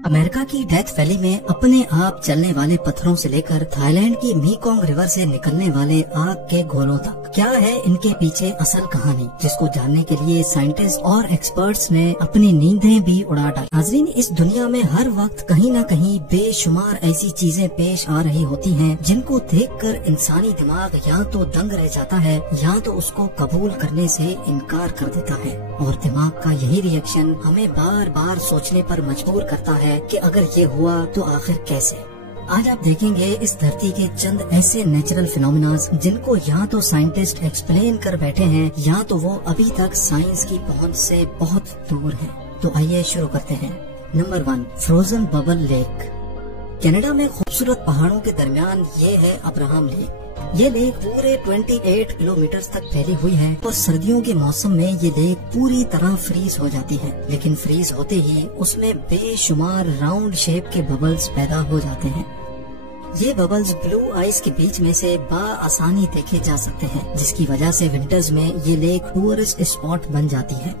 امریکہ کی death valley میں اپنے آپ چلنے والے پتھروں سے لے کر تھائی لینڈ کی میکونگ ریور سے نکلنے والے آگ کے گولوں تک، کیا ہے ان کے پیچھے اصل کہانی، جس کو جاننے کے لیے سائنٹسٹ اور ایکسپرٹس نے اپنی نیندیں بھی اڑا ڈالی۔ ناظرین، اس دنیا میں ہر وقت کہیں نہ کہیں بے شمار ایسی چیزیں پیش آ رہی ہوتی ہیں جن کو دیکھ کر انسانی دماغ یا تو دنگ رہ جاتا ہے یا تو اس کو قبول کرنے سے انکار کر دیتا ہے، اور دماغ کا یہی ری ایکشن ہمیں بار بار سوچنے پر مجبور کرتا ہے کہ اگر یہ ہوا تو آخر کیسے۔ آج آپ دیکھیں گے اس دھرتی کے چند ایسے نیچرل فینومیناز جن کو یا تو سائنٹسٹ ایکسپلین کر بیٹھے ہیں یا تو وہ ابھی تک سائنس کی پہنچ سے بہت دور ہیں۔ تو آئیے شروع کرتے ہیں۔ Number 1، frozen bubble lake. Canada میں خوبصورت پہاڑوں کے درمیان یہ ہے ابراہم لیک۔ یہ لیک پورے 28 کلومیٹر تک پھیلی ہوئی ہے اور سردیوں کے موسم میں یہ لیک پوری طرح فریز ہو جاتی ہے، لیکن فریز ہوتے ہی اس میں بے شمار راؤنڈ شیپ کے ببلز پیدا ہو جاتے ہیں۔ یہ ببلز بلو آئس کے بیچ میں سے بآسانی دیکھے جا سکتے ہیں، جس کی وجہ سے ونٹرز میں یہ لیک ٹورسٹ اسپاٹ بن جاتی ہے۔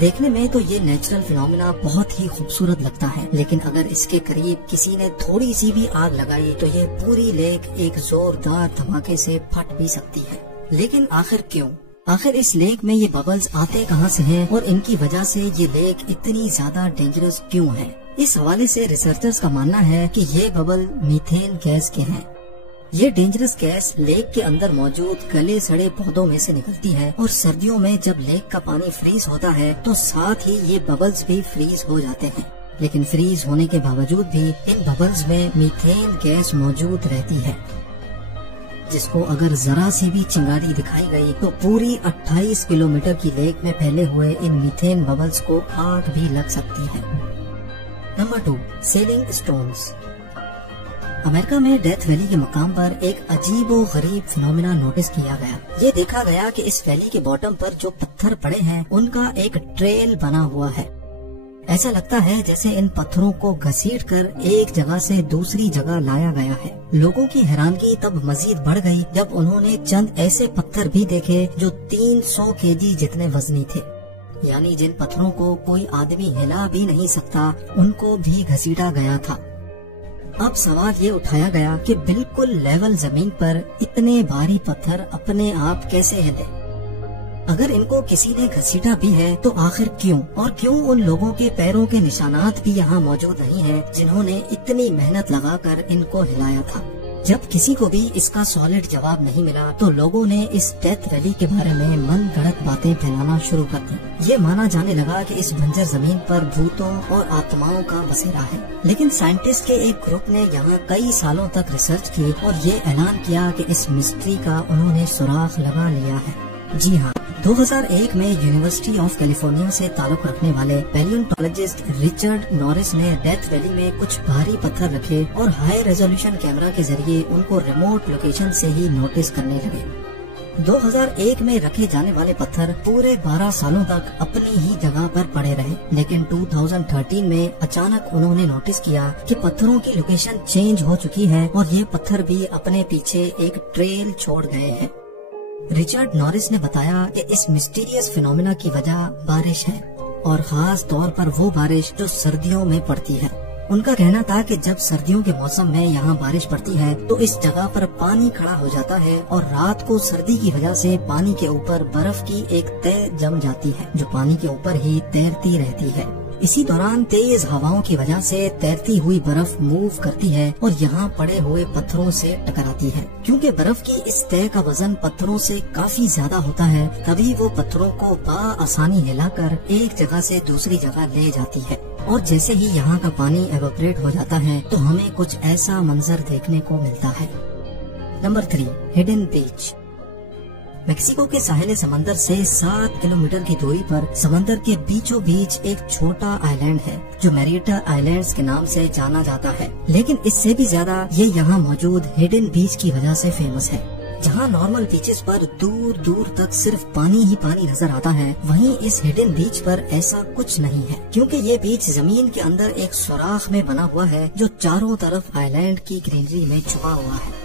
دیکھنے میں تو یہ نیچرل فینومینا بہت ہی خوبصورت لگتا ہے، لیکن اگر اس کے قریب کسی نے تھوڑی سی بھی آگ لگائی تو یہ پوری لیک ایک زوردار دھماکے سے پھٹ بھی سکتی ہے۔ لیکن آخر کیوں؟ آخر اس لیک میں یہ ببلز آتے کہاں سے ہیں اور ان کی وجہ سے یہ لیک اتنی زیادہ ڈینجرس کیوں ہے؟ اس حوالے سے ریسرچرز کا ماننا ہے کہ یہ ببل میتھین گیس کے ہیں۔ یہ ڈینجرس گیس لیک کے اندر موجود گلے سڑے پودوں میں سے نکلتی ہے، اور سردیوں میں جب لیک کا پانی فریز ہوتا ہے تو ساتھ ہی یہ ببلز بھی فریز ہو جاتے ہیں، لیکن فریز ہونے کے باوجود بھی ان ببلز میں میتھین گیس موجود رہتی ہے، جس کو اگر ذرا سی بھی چنگاری دکھائی گئی تو پوری 28 کلومیٹر کی لیک میں پھیلے ہوئے ان میتھین ببلز کو آگ بھی لگ سکتی ہے۔ Number 2، selling stones. امریکہ میں ڈیتھ ویلی کے مقام پر ایک عجیب و غریب فینومینا نوٹس کیا گیا۔ یہ دیکھا گیا کہ اس ویلی کے باٹم پر جو پتھر پڑے ہیں ان کا ایک ٹریل بنا ہوا ہے۔ ایسا لگتا ہے جیسے ان پتھروں کو گھسیٹ کر ایک جگہ سے دوسری جگہ لایا گیا ہے۔ لوگوں کی حیرانگی تب مزید بڑھ گئی جب انہوں نے چند ایسے پتھر بھی دیکھے جو 300 kg جتنے وزنی تھے، یعنی جن پتھروں کو کوئی آدمی ہلا بھی نہیں سکتا ان کو بھی گھسیٹا گیا تھا۔ اب سوال یہ اٹھایا گیا کہ بالکل لیول زمین پر اتنے بھاری پتھر اپنے آپ کیسے ہلے؟ اگر ان کو کسی نے گھسیٹا بھی ہے تو آخر کیوں؟ اور کیوں ان لوگوں کے پیروں کے نشانات بھی یہاں موجود نہیں ہیں جنہوں نے اتنی محنت لگا کر ان کو ہلایا تھا؟ جب کسی کو بھی اس کا سالڈ جواب نہیں ملا تو لوگوں نے اس ڈیتھ ویلی کے بارے میں من گھڑت باتیں پھیلانا شروع کر دی۔ یہ مانا جانے لگا کہ اس بنجر زمین پر بھوتوں اور آتماؤں کا بسیرا ہے، لیکن سائنٹسٹ کے ایک گروپ نے یہاں کئی سالوں تک ریسرچ کی اور یہ اعلان کیا کہ اس مسٹری کا انہوں نے سراغ لگا لیا ہے۔ جی ہاں، 2001 میں یونیورسٹی آف کیلیفورنیا سے تعلق رکھنے والے پیلیونٹولوجسٹ ریچرڈ نورس نے ڈیتھ ویلی میں کچھ بھاری پتھر رکھے اور ہائی ریزولوشن کیمرہ کے ذریعے ان کو ریموٹ لوکیشن سے ہی نوٹس کرنے لگے۔ 2001 میں رکھے جانے والے پتھر پورے 12 سالوں تک اپنی ہی جگہ پر پڑے رہے، لیکن 2013 میں اچانک انہوں نے نوٹس کیا کہ پتھروں کی لوکیشن چینج ہو چکی ہے اور یہ پتھر بھی اپنے پیچھے ایک ٹریل چھوڑ گئے ہیں۔ ریچرڈ نورس نے بتایا کہ اس مسٹیریس فینومینا کی وجہ بارش ہے، اور خاص طور پر وہ بارش جو سردیوں میں پڑتی ہے۔ ان کا کہنا تھا کہ جب سردیوں کے موسم میں یہاں بارش پڑتی ہے تو اس جگہ پر پانی کھڑا ہو جاتا ہے اور رات کو سردی کی وجہ سے پانی کے اوپر برف کی ایک تہ جم جاتی ہے جو پانی کے اوپر ہی تیرتی رہتی ہے۔ اسی دوران تیز ہواؤں کی وجہ سے تیرتی ہوئی برف موو کرتی ہے اور یہاں پڑے ہوئے پتھروں سے ٹکراتی ہے۔ کیونکہ برف کی اس تہ کا وزن پتھروں سے کافی زیادہ ہوتا ہے، تبھی وہ پتھروں کو بآسانی ہلا کر ایک جگہ سے دوسری جگہ لے جاتی ہے، اور جیسے ہی یہاں کا پانی ایوپریٹ ہو جاتا ہے تو ہمیں کچھ ایسا منظر دیکھنے کو ملتا ہے۔ نمبر 3، ہڈن بیچ۔ میکسیکو کے ساحل سمندر سے 7 کلومیٹر کی دوری پر سمندر کے بیچوں بیچ ایک چھوٹا آئی لینڈ ہے جو میریٹا آئی لینڈز کے نام سے جانا جاتا ہے، لیکن اس سے بھی زیادہ یہ یہاں موجود ہڈن بیچ کی وجہ سے فیمس ہے۔ جہاں نارمل بیچز پر دور دور تک صرف پانی ہی پانی نظر آتا ہے، وہیں اس ہڈن بیچ پر ایسا کچھ نہیں ہے، کیونکہ یہ بیچ زمین کے اندر ایک سوراخ میں بنا ہوا ہے جو چاروں طرف آئی لینڈ کی گرینری میں چھپا ہوا ہے۔